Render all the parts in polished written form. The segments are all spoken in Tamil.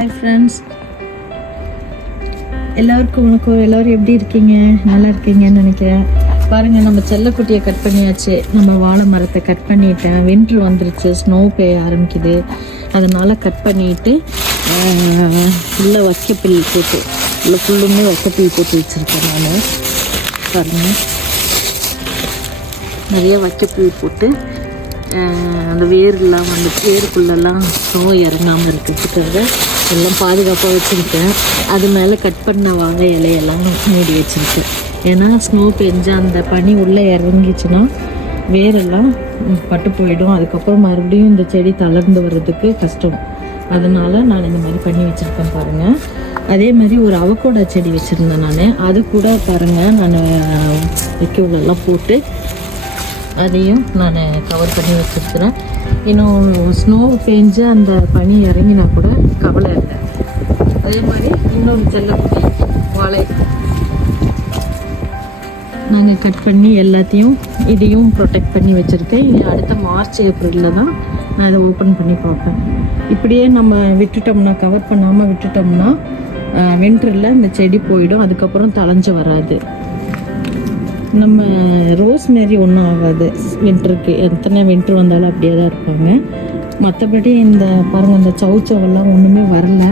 ஹாய் ஃப்ரெண்ட்ஸ், எல்லாருக்கும் வணக்கம். எல்லோரும் எப்படி இருக்கீங்க? நல்லா இருக்கீங்கன்னு நினைக்கிறேன். பாருங்கள், நம்ம செல்லக்குட்டியை கட் பண்ணியாச்சு. நம்ம வாழை மரத்தை கட் பண்ணிட்டேன். வின்ட்ரு வந்துருச்சு, ஸ்னோ பெய்ய ஆரம்பிக்குது. அதனால் கட் பண்ணிவிட்டு ஃபுல்லாக வைக்கப்பில் போட்டு ஃபுல்லுமே வைக்கப்பில் போட்டு வச்சுருக்கேன். நான் பாருங்கள், நிறைய வைக்கப்பில் போட்டு அந்த வேர்லாம் வேருக்குள்ளெல்லாம் ஸ்னோ இறங்காமல் இருக்கிறதுக்காக எல்லாம் பாதுகாப்பாக வச்சுருக்கேன். அது மேலே கட் பண்ண வாழை இலையெல்லாம் மூடி வச்சுருக்கேன். ஏன்னா ஸ்னோ பெஞ்சு அந்த பனி உள்ளே இறங்கிச்சுன்னா வேரெல்லாம் பட்டு போயிடும். அதுக்கப்புறம் மறுபடியும் இந்த செடி தளர்ந்து வர்றதுக்கு கஷ்டம். அதனால் நான் இந்த மாதிரி பண்ணி வச்சுருக்கேன் பாருங்கள். அதே மாதிரி ஒரு அவகோடா செடி வச்சுருந்தேன் நான். அது கூட பாருங்கள், நான் வைக்கோலெல்லாம் போட்டு அதையும் நான் கவர் பண்ணி வச்சுருக்கிறேன். இன்னும் ஸ்னோ பெஞ்சு அந்த பனி இறங்கினா கூட கவலை இல்லை. அதே மாதிரி இன்னொரு செல்லக்குட்டி வாழை நாங்கள் கட் பண்ணி எல்லாத்தையும் இதையும் ப்ரொடெக்ட் பண்ணி வச்சுருக்கேன். இனி அடுத்த மார்ச் ஏப்ரலில் தான் நான் இதை ஓப்பன் பண்ணி பார்ப்பேன். இப்படியே நம்ம விட்டுட்டோம்னா, கவர் பண்ணாமல் விட்டுட்டோம்னா வின்டரில் இந்த செடி போயிடும். அதுக்கப்புறம் தளைஞ்சு வராது. நம்ம ரோஸ் மாரி ஒன்றும் ஆகாது வின்டருக்கு. எத்தனை வின்டர் வந்தாலும் அப்படியே தான் இருப்பாங்க. மற்றபடி இந்த பாருங்கள், இந்த சவுச்சவெல்லாம் ஒன்றுமே வரல,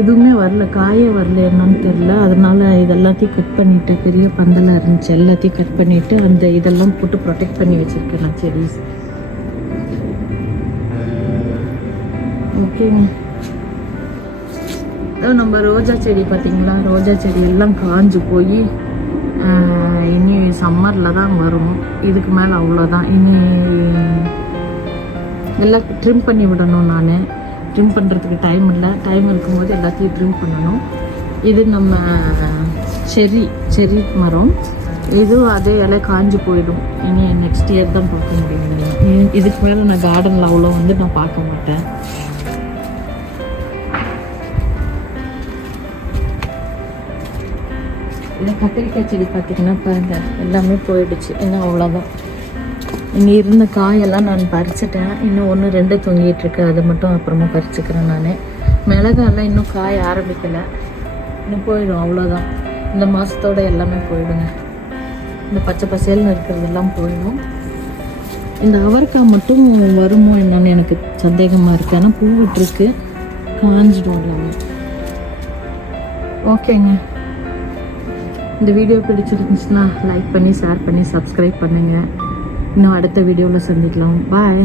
எதுவுமே வரல, காயே வரல, என்னன்னு தெரில. அதனால் இதெல்லாத்தையும் கட் பண்ணிவிட்டு, பெரிய பந்தலாக இருந்துச்சு, எல்லாத்தையும் கட் பண்ணிவிட்டு அந்த இதெல்லாம் போட்டு ப்ரொடெக்ட் பண்ணி வச்சுருக்கேன் நான் செடிஸ். ஓகேங்க. நம்ம ரோஜா செடி பார்த்திங்களா, ரோஜா செடி எல்லாம் காஞ்சு போய் இனி சம்மரில் தான் வரும். இதுக்கு மேலே அவ்வளோதான். இனி எல்லாம் ட்ரிம் பண்ணி விடணும். நான் ட்ரிம் பண்ணுறதுக்கு டைம் இல்லை. டைம் இருக்கும்போது எல்லாத்தையும் ட்ரிம் பண்ணணும். இது நம்ம செரி மரம். இது அதே இலை காஞ்சி போயிடும். இனி நெக்ஸ்ட் இயர் தான் பார்க்க முடியும். இதுக்கு மேலே நான் கார்டனில் அவ்வளோ நான் பார்க்க மாட்டேன். இந்த கத்திரிக்காய் செடி பார்த்திங்கன்னா பாருங்கள், எல்லாமே போயிடுச்சு. இன்னும் அவ்வளோதான். இங்கே இருந்த காயெல்லாம் நான் பறிச்சிட்டேன். இன்னும் 1-2 தொங்கிட்டுருக்கு. அதை மட்டும் அப்புறமா பறிச்சுக்கிறேன் நான். மிளகாலாம் இன்னும் காய ஆரம்பிக்கலை. இன்னும் போயிடும், அவ்வளோதான். இந்த மாதத்தோட எல்லாமே போயிடுங்க. இந்த பச்சை பசேல்னு இருக்கிறதெல்லாம் போயிடும். இந்த அவரைக்காய் மட்டும் வருமோ என்னன்னு எனக்கு சந்தேகமாக இருக்குது. ஆனால் பூ விட்டுருக்கு, காஞ்சிடும் எல்லாமே. ஓகேங்க. இந்த வீடியோ பிடிச்சிருந்துச்சுன்னா லைக் பண்ணி, ஷேர் பண்ணி, சப்ஸ்கிரைப் பண்ணுங்கள். இன்னும் அடுத்த வீடியோவில் சந்திக்கலாம். பாய்.